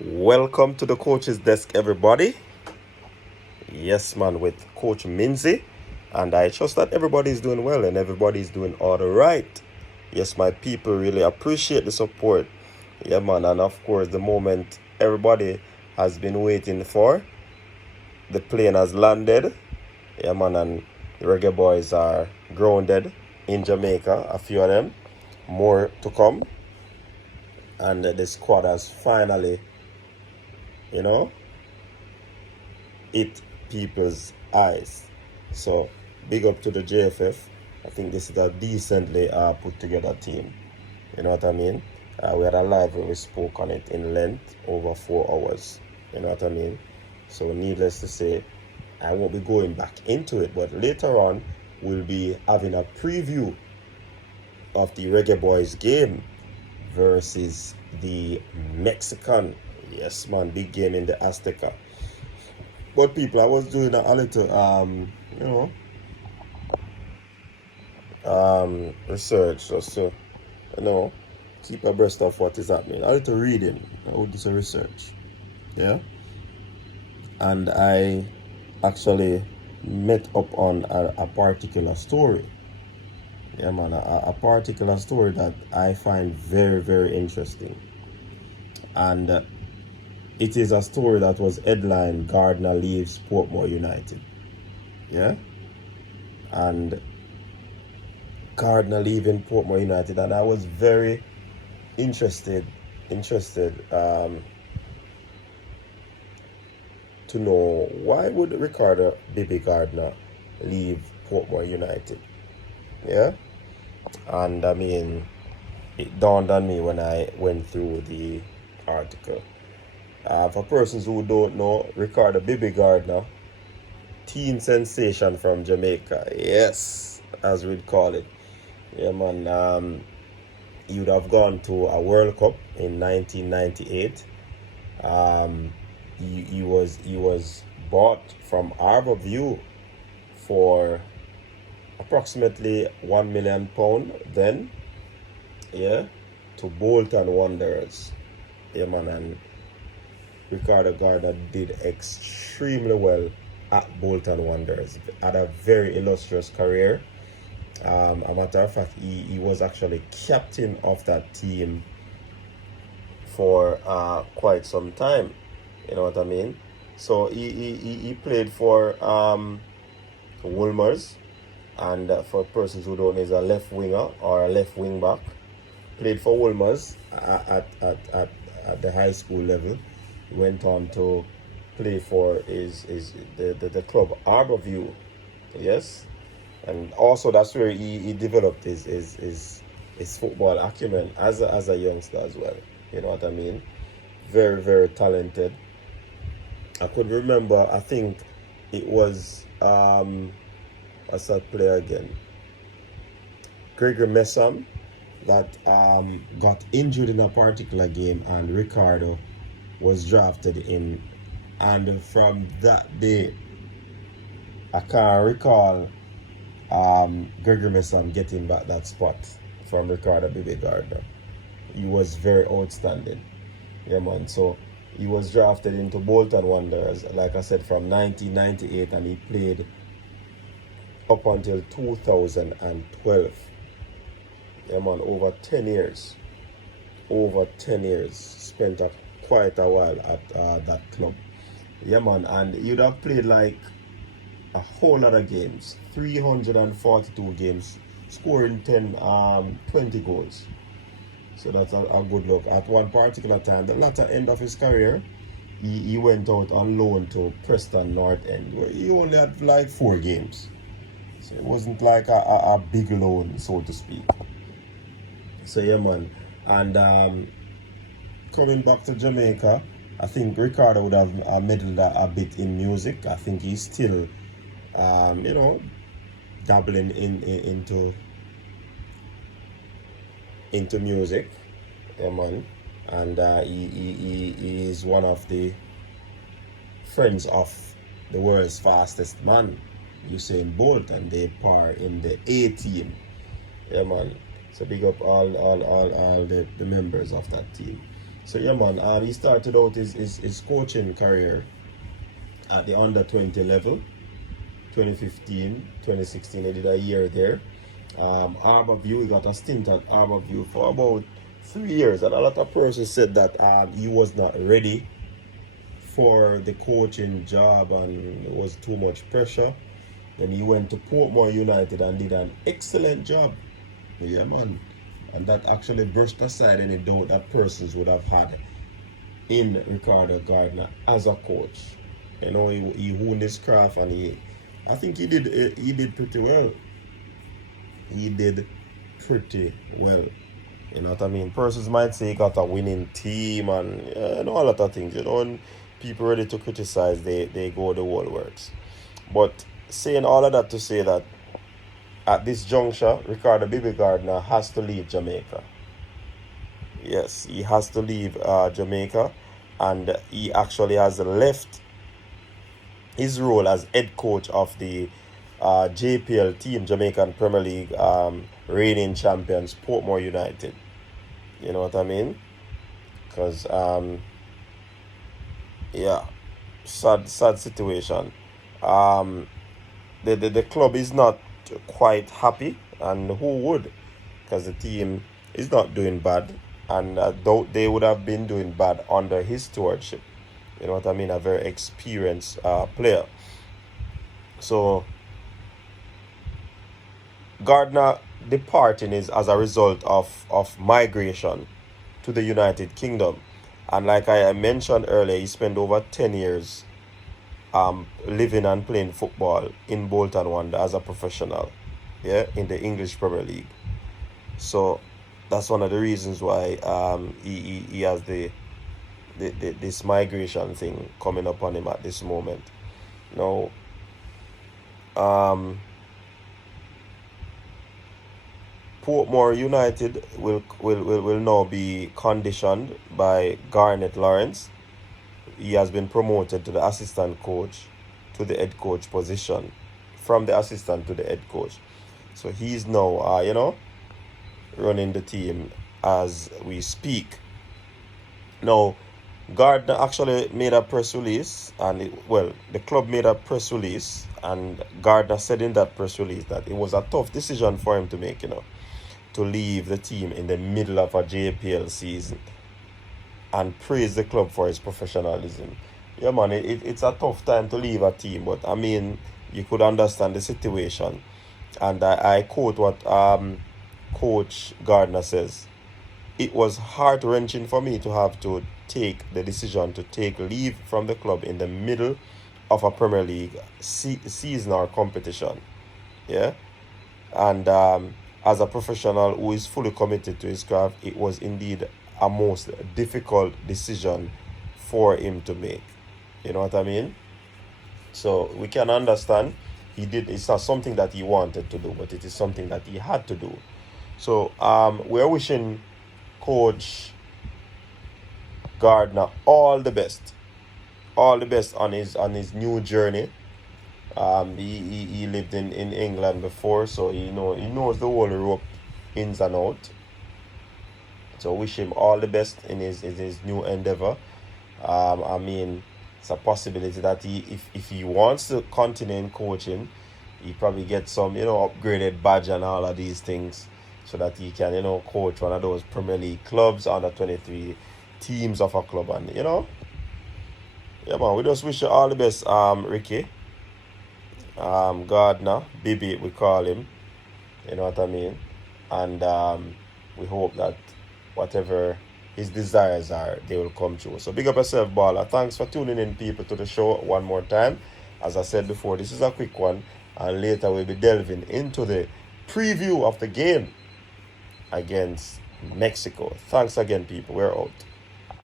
Welcome to the coach's desk, everybody. Yes, man, with Coach Minzy. And I trust that everybody's doing well and everybody's doing all right. Yes, my people really appreciate the support. Yeah, man, and of course, the moment everybody has been waiting for, the plane has landed. Yeah, man, and the Reggae Boys are grounded in Jamaica, a few of them. More to come. And the squad has finally, you know, hit people's eyes. So big up to the JFF. I think this is a decently put together team. You know what I mean? We had a live where we spoke on it in length over 4 hours. You know what I mean? So needless to say, I won't be going back into it, but later on we'll be having a preview of the Reggae Boys game versus the Mexican. Yes, man, big game in the Azteca. But people, I was doing a little, research just to, keep abreast of what is happening. A little reading. I would do some research. Yeah. And I actually met up on a particular story. Yeah, man, a particular story that I find very, very interesting. And it is a story that was headlined Gardner leaves Portmore United. Yeah. And Gardner leaving Portmore United, and I was very interested to know why would Ricardo Bibi Gardner leave Portmore United. Yeah. And I mean, it dawned on me when I went through the article. For persons who don't know, Ricardo Bibi Gardner, teen sensation from Jamaica, yes, as we'd call it. Yeah, man. He would have gone to a World Cup in 1998. He was bought from Harbourview for approximately £1 million then. Yeah, to Bolton Wanderers. Yeah, man, and Ricardo Gardner did extremely well at Bolton Wanderers. Had a very illustrious career. A matter of fact, he was actually captain of that team for quite some time. You know what I mean? So he played for Wolmers, and for persons who don't know, is a left winger or a left wing back. Played for Wolmers at the high school level. Went on to play for the club Harbourview. Yes. And also that's where he developed his football acumen as a youngster as well. You know what I mean? Very, very talented. I could remember, I think it was what's that player again? Gregory Messam that got injured in a particular game, and Ricardo was drafted in, and from that day I can't recall Gregory Messam getting back that spot from Ricardo Bibi Gardner. He was very outstanding. Yeah, man. So he was drafted into Bolton Wanderers, like I said, from 1998, and he played up until 2012. Yeah, man, over 10 years. Over 10 years. Spent quite a while at that club. Yeah, man, and you'd have played like a whole lot of games, 342 games, scoring 20 goals. So that's a good look. At one particular time, the latter end of his career, he went out on loan to Preston North End, where he only had like 4 games. So it wasn't like a big loan, so to speak. So yeah, man. And coming back to Jamaica, I think Ricardo would have meddled a bit in music. I think he's still dabbling into music, yeah, man. And he is one of the friends of the world's fastest man, Usain Bolt, and they par in the A team. Yeah, man. So big up all the members of that team. So yeah, man, he started out his coaching career at the under 20 level, 2015, 2016. He did a year there. Harborview, he got a stint at Harborview for about 3 years, and a lot of persons said that he was not ready for the coaching job and it was too much pressure. Then he went to Portmore United and did an excellent job. Yeah, man. And that actually brushed aside any doubt that persons would have had in Ricardo Gardner as a coach. You know, he honed his craft, and I think he did pretty well. He did pretty well. You know what I mean? Persons might say he got a winning team and a lot of things. You know, and people ready to criticize, they go the whole works. But saying all of that to say that at this juncture, Ricardo Bibi Gardner has to leave Jamaica. Yes, he has to leave Jamaica, and he actually has left his role as head coach of the JPL team, Jamaican Premier League reigning champions, Portmore United. You know what I mean? Because, yeah, sad situation. The club is not quite happy, and who would? Because the team is not doing bad, and though they would have been doing bad under his stewardship. You know what I mean? A very experienced player. So Gardner departing is as a result of migration to the United Kingdom. And like I mentioned earlier, he spent over 10 years living and playing football in Bolton Wanderers as a professional, yeah, in the English Premier League. So that's one of the reasons why he has this migration thing coming up on him at this moment. Now, Portmore United will now be conditioned by Garnet Lawrence. He has been promoted to the assistant coach to the head coach position, from the assistant to the head coach. So he's now, running the team as we speak. Now, Gardner actually made a press release, and the club made a press release, and Gardner said in that press release that it was a tough decision for him to make, to leave the team in the middle of a JPL season, and praise the club for its professionalism. Yeah, man, it's a tough time to leave a team, but I mean, you could understand the situation. And I quote what Coach Gardner says: "It was heart-wrenching for me to have to take the decision to take leave from the club in the middle of a Premier League season or competition. Yeah, and as a professional who is fully committed to his craft, it was indeed a most difficult decision for him to make." You know what I mean? So we can understand it's not something that he wanted to do, but it is something that he had to do. So we're wishing Coach Gardner all the best on his new journey. He lived in England before, so he knows the whole Europe ins and out. So wish him all the best in his new endeavor. I mean, it's a possibility that if he wants to continue in coaching, he probably get some upgraded badge and all of these things, so that he can coach one of those Premier League clubs, under 23 teams of a club. And yeah, man, we just wish you all the best, Ricky, Gardner, Bibi we call him. You know what I mean? And we hope that whatever his desires are, they will come true. So big up yourself, baller. Thanks for tuning in, people, to the show one more time. As I said before, this is a quick one, and later we'll be delving into the preview of the game against Mexico. Thanks again, people. We're out.